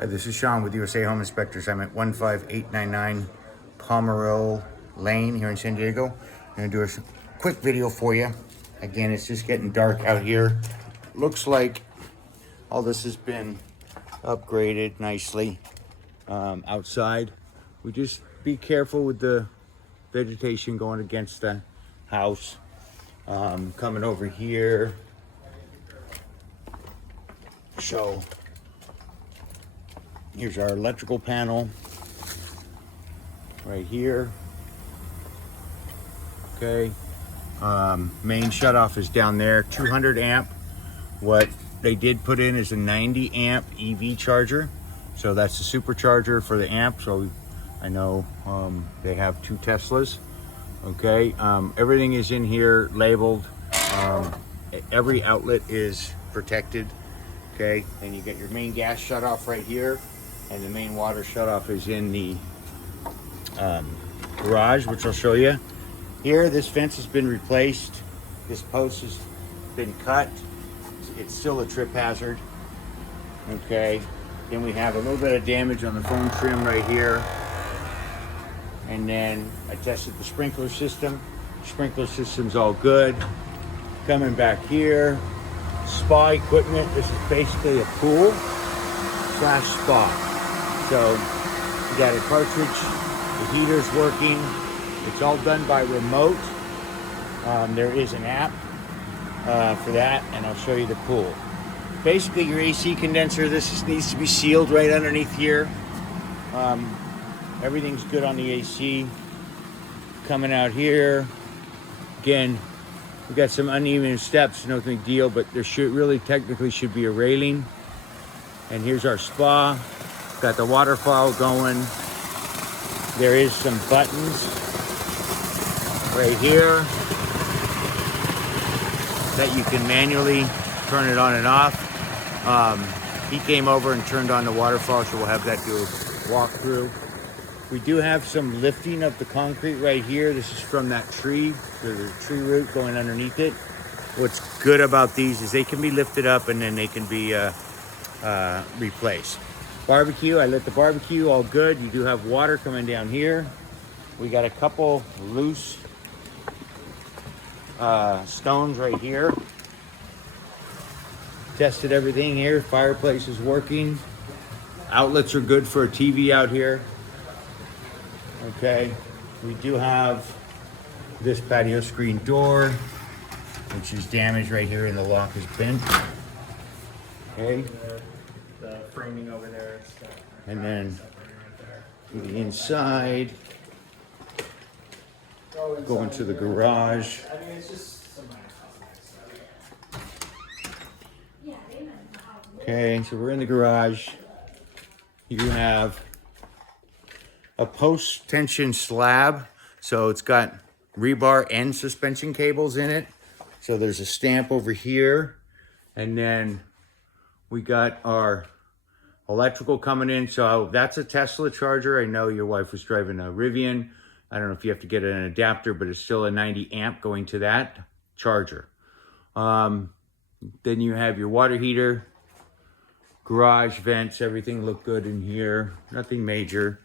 Hi, this is Sean with USA Home Inspectors. I'm at 15899 Pomeroy Lane here in San Diego. I'm going to do a quick video for you. Again, it's just getting dark out here. Looks like all this has been upgraded nicely outside. We just be careful with the vegetation going against the house. Coming over here. So here's our electrical panel right here. Okay. Main shutoff is down there, 200 amp. What they did put in is a 90 amp EV charger. So that's the supercharger for the amp. So I know they have 2 Teslas. Okay. Everything is in here labeled. Every outlet is protected. Okay. And you get your main gas shutoff right here. And the main water shutoff is in the garage, which I'll show you. Here, this fence has been replaced. This post has been cut. It's still a trip hazard. Okay. Then we have a little bit of damage on the foam trim right here. And then I tested the sprinkler system. Sprinkler system's all good. Coming back here, spa equipment. This is basically a pool slash spa. So you got a cartridge, the heater's working. It's all done by remote. There is an app for that, and I'll show you the pool. Basically, your AC condenser, needs to be sealed right underneath here. Everything's good on the AC. Coming out here, again, we got some uneven steps, no big deal, but there technically should be a railing. And here's our spa. Got the waterfall going. There is some buttons right here that you can manually turn it on and off. He came over and turned on the waterfall, so we'll have that do a walkthrough. We do have some lifting of the concrete right here. This is from that tree. There's a tree root going underneath it. What's good about these is they can be lifted up and then they can be replaced. Barbecue, I lit the barbecue, all good. You do have water coming down here. We got a couple loose stones right here. Tested everything here. Fireplace is working. Outlets are good for a TV out here. Okay, we do have this patio screen door, which is damaged right here, and the lock is bent. Okay. The framing over there and stuff. And then the inside, go into the garage. I mean, it's just some minor cosmetic stuff. Okay, so we're in the garage. You have a post tension slab. So it's got rebar and suspension cables in it. So there's a stamp over here. And then we got our electrical coming in. So that's a Tesla charger. I know your wife was driving a Rivian. I don't know if you have to get an adapter, but it's still a 90 amp going to that charger. Then you have your water heater, garage vents, everything looked good in here. Nothing major.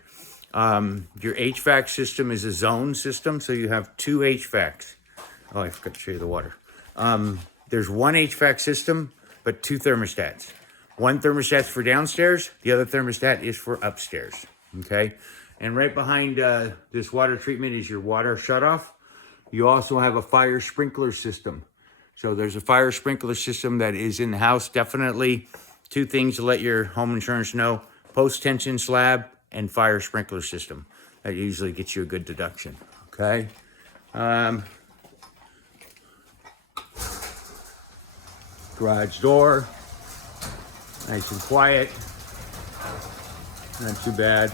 Your HVAC system is a zone system. So you have 2 HVACs. Oh, I forgot to show you the water. There's 1 HVAC system, but 2 thermostats. 1 thermostat's for downstairs. The other thermostat is for upstairs. Okay. And right behind this water treatment is your water shutoff. You also have a fire sprinkler system. So there's a fire sprinkler system that is in the house. Definitely 2 things to let your home insurance know: post tension slab and fire sprinkler system. That usually gets you a good deduction. Okay. Garage door, nice and quiet, not too bad.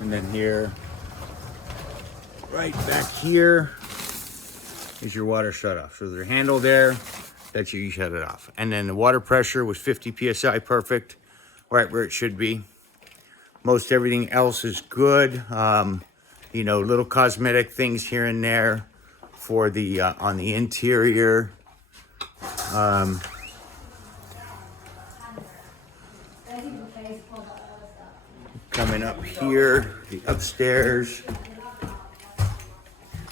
And then here, right back here, is your water shutoff. So there's a handle there that you shut it off. And then the water pressure was 50 PSI, perfect, right where it should be. Most everything else is good. Little cosmetic things here and there for the on the interior. Coming up here, the upstairs.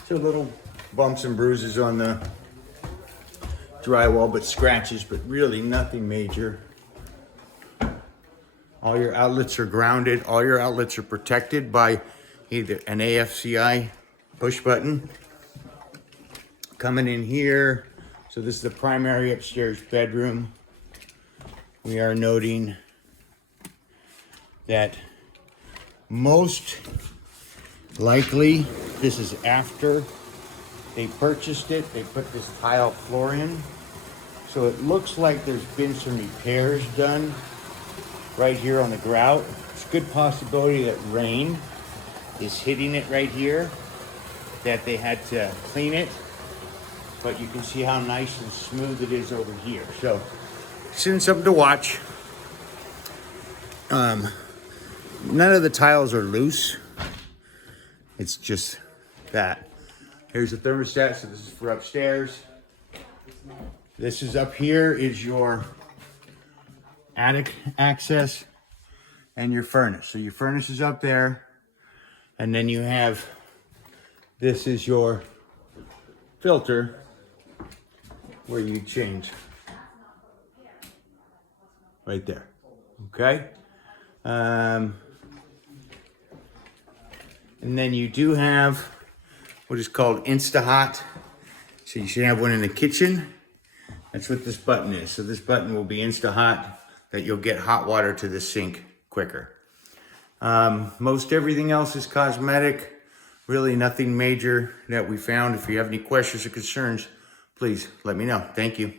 So little bumps and bruises on the drywall, but scratches, but really nothing major. All your outlets are grounded. All your outlets are protected by either an AFCI push button. Coming in here, so this is the primary upstairs bedroom. We are noting that most likely this is after they purchased it. They put this tile floor in. So it looks like there's been some repairs done right here on the grout. It's a good possibility that rain is hitting it right here, that they had to clean it. But you can see how nice and smooth it is over here. So, it's something to watch. None of the tiles are loose. It's just that. Here's the thermostat, so this is for upstairs. This is up here is your attic access and your furnace. So your furnace is up there. And then you have, this is your filter where you change right there. Okay. And then you do have what is called InstaHot. So you should have one in the kitchen. That's what this button is. So this button will be InstaHot, that you'll get hot water to the sink quicker. Most everything else is cosmetic. Really nothing major that we found. If you have any questions or concerns, please let me know. Thank you.